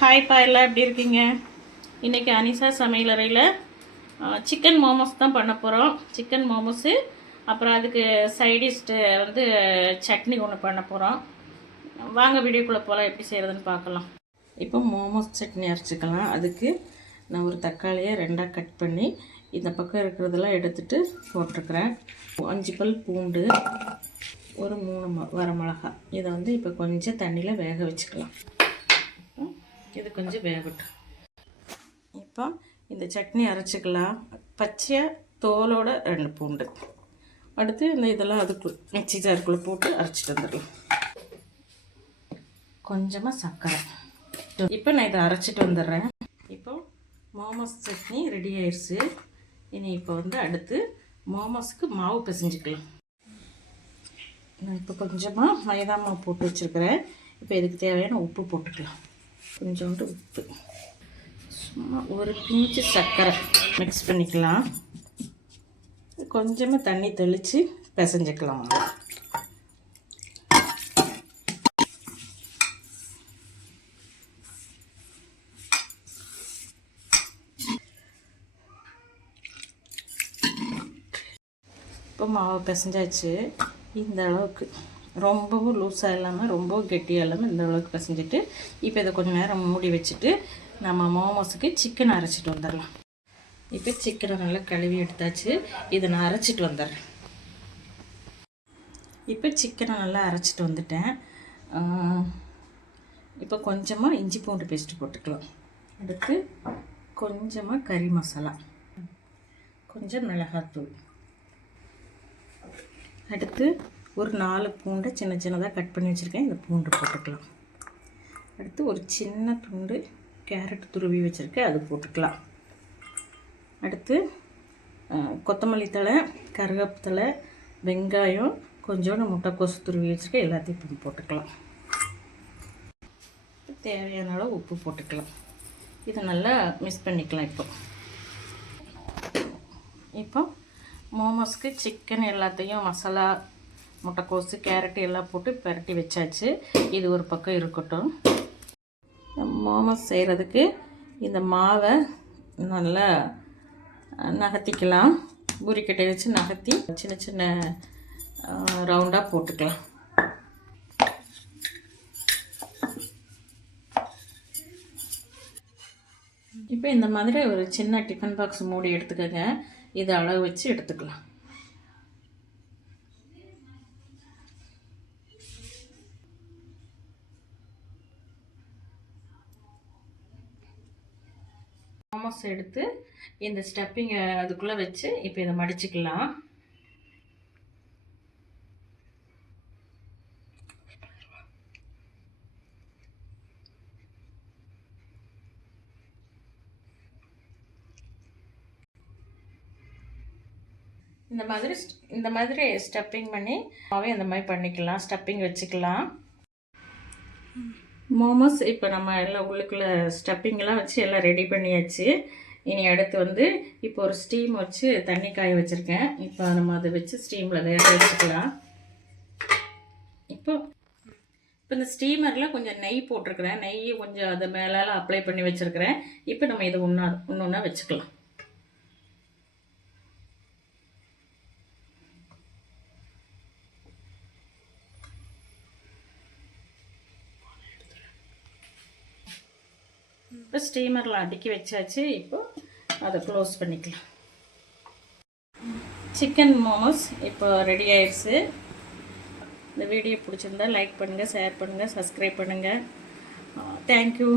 ஹாய்ப்பா எல்லாம் எப்படி இருக்கீங்க? இன்றைக்கி அனிஷா சமையலறையில் சிக்கன் மோமோஸ் தான் பண்ண போகிறோம். சிக்கன் மோமோஸு, அப்புறம் அதுக்கு சைடிஷ்டு வந்து சட்னி ஒன்று பண்ண போகிறோம். வாங்க வீடியோக்குள்ளே போகலாம், எப்படி செய்கிறதுன்னு பார்க்கலாம். இப்போ மோமோஸ் சட்னி அரைச்சிக்கலாம். அதுக்கு நான் ஒரு தக்காளியை ரெண்டாக கட் பண்ணி இந்த பக்கம் இருக்கிறதெல்லாம் எடுத்துகிட்டு போட்டிருக்கிறேன். 5 பல் பூண்டு, ஒரு 3 வரமிளகா. இதை வந்து இப்போ கொஞ்சம் தண்ணியில் வேக வச்சுக்கலாம். இது கொஞ்சம் வேகட்டும். இப்போ இந்த சட்னி அரைச்சிக்கலாம். பச்சையாக தோலோட 2 பூண்டு. அடுத்து இதெல்லாம் அதுக்குள்ளே மிக்ஸி ஜாருக்குள்ளே போட்டு அரைச்சிட்டு வந்துடலாம். கொஞ்சமாக சர்க்கரை. இப்போ நான் இதை அரைச்சிட்டு வந்துடுறேன். இப்போ மோமோஸ் சட்னி ரெடி ஆயிடுச்சு. இனி இப்போ வந்து அடுத்து மோமோஸுக்கு மாவு பிசைஞ்சிக்கலாம். நான் இப்போ கொஞ்சமாக மைதா மாவு போட்டு வச்சுருக்கிறேன். இப்போ இதுக்கு தேவையான உப்பு போட்டுக்கலாம். கொஞ்சோண்டு உப்பு, சும்மா ஒரு பிஞ்சு சர்க்கரை மிக்ஸ் பண்ணிக்கலாம். கொஞ்சமாக தண்ணி தெளித்து பிசைஞ்சிக்கலாம். இப்போ மாவு பிசைஞ்சாச்சு. இந்த அளவுக்கு ரொம்பவும் லூஸாக இல்லாமல் ரொம்பவும் கெட்டியாக இல்லாமல் இந்த அளவுக்கு பிசைஞ்சிட்டு இப்போ இதை கொஞ்சம் நேரம் மூடி வச்சுட்டு நம்ம மோமோஸுக்கு சிக்கன் அரைச்சிட்டு வந்துடலாம். இப்போ சிக்கனை நல்லா கழுவி எடுத்தாச்சு. இதை நான் அரைச்சிட்டு வந்துடுறேன். இப்போ சிக்கனை நல்லா அரைச்சிட்டு வந்துட்டேன். இப்போ கொஞ்சமாக இஞ்சி பூண்டு பேஸ்ட்டு போட்டுக்கலாம். அடுத்து கொஞ்சமாக கறி மசாலா, கொஞ்சம் மிளகாத்தூள். அடுத்து ஒரு 4 பூண்டை சின்ன சின்னதாக கட் பண்ணி வச்சுருக்கேன். இந்த பூண்டு போட்டுக்கலாம். அடுத்து ஒரு சின்ன துண்டு கேரட் துருவி வச்சுருக்கேன், அது போட்டுக்கலாம். அடுத்து கொத்தமல்லி தழை, கருவேப்பிலை, வெங்காயம், கொஞ்சோண்டு முட்டைக்கோசு துருவி வச்சுருக்கேன், எல்லாத்தையும் போட்டுக்கலாம். தேவையான அளவு உப்பு போட்டுக்கலாம். இதை நல்லா மிக்ஸ் பண்ணிக்கலாம். இப்போ மோமோஸ்க்கு சிக்கன் எல்லாத்தையும் மசாலா, முட்டைக்கோசு, கேரட்டு எல்லாம் போட்டு பரட்டி வச்சாச்சு. இது ஒரு பக்கம் இருக்கட்டும். மோமோஸ் செய்கிறதுக்கு இந்த மாவை நல்லா நகர்த்திக்கலாம். பூரிக்கட்டை வச்சு நகர்த்தி சின்ன சின்ன ரவுண்டாக போட்டுக்கலாம். இப்போ இந்த மாதிரி ஒரு சின்ன டிஃபன் பாக்ஸ் மூடி எடுத்துக்கோங்க. இதை அளவு வச்சு எடுத்துக்கலாம். மோமோஸ் எடுத்து இந்த ஸ்டப்பிங்கை அதுக்குள்ளே வச்சு இப்போ இதை மடிச்சுக்கலாம். இந்த மாதிரி ஸ்டப்பிங் பண்ணி இந்த மாதிரி பண்ணிக்கலாம். ஸ்டப்பிங் வச்சுக்கலாம். மோமோஸ் இப்போ நம்ம எல்லாம் உள்ளுக்குள்ளே ஸ்டப்பிங்கெலாம் வச்சு எல்லாம் ரெடி பண்ணியாச்சு. இனி அடுத்து வந்து இப்போ ஒரு ஸ்டீம் வச்சு தண்ணி காய வச்சுருக்கேன். இப்போ நம்ம அதை வச்சு ஸ்டீமில் வேக வச்சுக்கலாம். இப்போ இந்த ஸ்டீமரில் கொஞ்சம் நெய் போட்டிருக்கிறேன். நெய் கொஞ்சம் அதை மேலால் அப்ளை பண்ணி வச்சுருக்கிறேன். இப்போ நம்ம இதை ஒன்றா வச்சுக்கலாம். இப்போ ஸ்டீமரில் அடுக்கி வச்சாச்சு. இப்போ அதை க்ளோஸ் பண்ணிக்கலாம். சிக்கன் மோமோஸ் இப்போ ரெடி ஆயிடுச்சு. இந்த வீடியோ பிடிச்சிருந்தா லைக் பண்ணுங்கள், ஷேர் பண்ணுங்கள், சப்ஸ்கிரைப் பண்ணுங்கள். தேங்க்யூ.